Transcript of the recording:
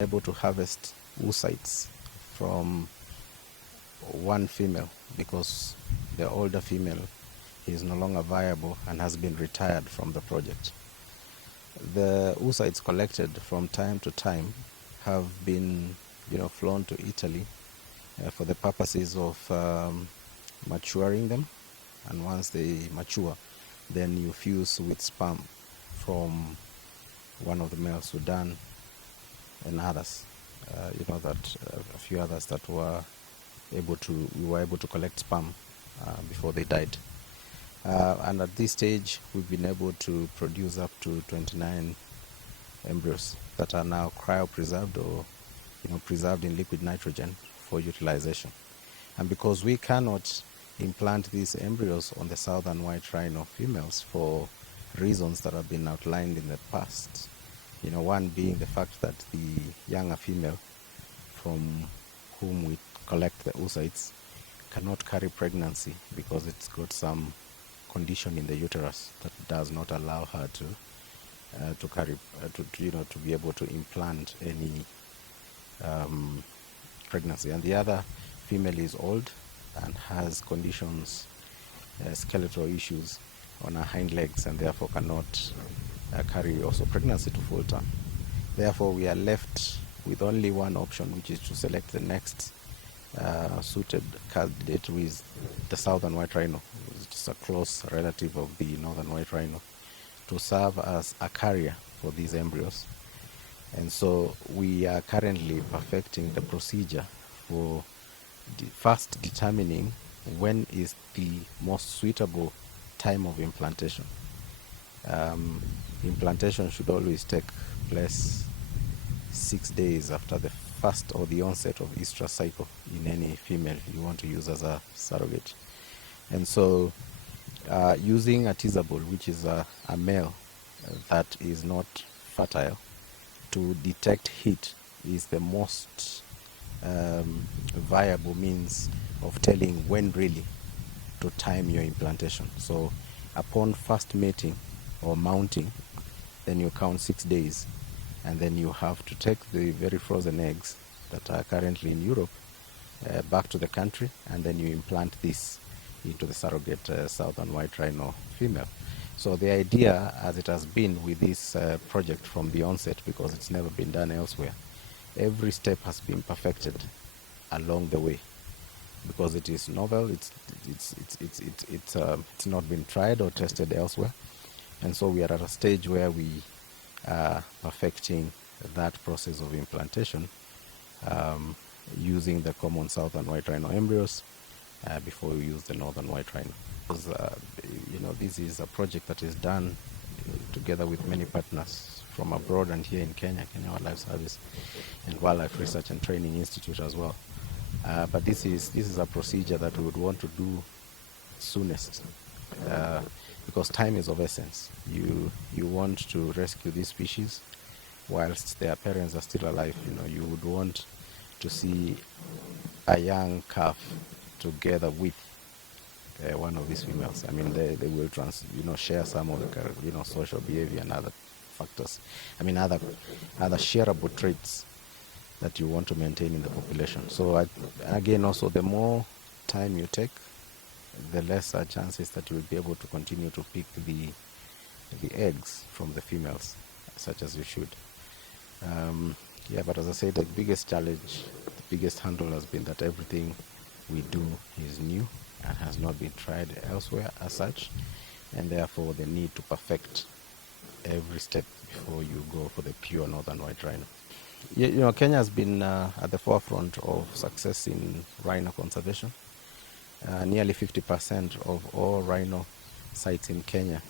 able to harvest oocytes from one female because the older female is no longer viable and has been retired from the project. The oocytes collected from time to time have been, flown to Italy for the purposes of maturing them, and once they mature, then you fuse with sperm from one of the males, Sudan, and others. A few others that we were able to collect sperm before they died. And at this stage, we've been able to produce up to 29 embryos that are now cryopreserved or preserved in liquid nitrogen for utilization. And because we cannot implant these embryos on the southern white rhino females for reasons that have been outlined in the past, one being the fact that the younger female from whom we collect the oocytes cannot carry pregnancy because it's got some condition in the uterus that does not allow her to carry to be able to implant any pregnancy. And the other female is old and has conditions, skeletal issues on her hind legs, and therefore cannot carry also pregnancy to full term. Therefore, we are left with only one option, which is to select the next suited candidate, with the southern white rhino, which is a close relative of the northern white rhino, to serve as a carrier for these embryos. And so we are currently perfecting the procedure for first determining when is the most suitable time of implantation. Implantation should always take place 6 days after the first or the onset of estrous cycle in any female you want to use as a surrogate. And so using a teasable, which is a male that is not fertile, to detect heat is the most viable means of telling when really to time your implantation. So upon first mating or mounting, then you count 6 days, and then you have to take the very frozen eggs that are currently in Europe back to the country, and then you implant this into the surrogate southern white rhino female. So the idea, as it has been with this project from the onset, because it's never been done elsewhere, every step has been perfected along the way, because it is novel. It's not been tried or tested elsewhere, and so we are at a stage where we are perfecting that process of implantation using the common southern white rhino embryos before we use the northern white rhino. Because, this is a project that is done together with many partners from abroad and here in Kenya, Kenya Wildlife Service and Wildlife Research and Training Institute as well. But this is a procedure that we would want to do soonest, because time is of essence. You want to rescue these species whilst their parents are still alive. You would want to see a young calf together with one of these females. I mean, they will share some of the social behavior and other factors. I mean, other shareable traits that you want to maintain in the population. So again, also, the more time you take, the lesser chances that you will be able to continue to pick the eggs from the females, such as you should. But as I said, the biggest challenge, the biggest handle has been that everything we do is new and has not been tried elsewhere as such, and therefore the need to perfect every step before you go for the pure northern white rhino. Kenya has been at the forefront of success in rhino conservation. Nearly 50% of all rhino sites in Kenya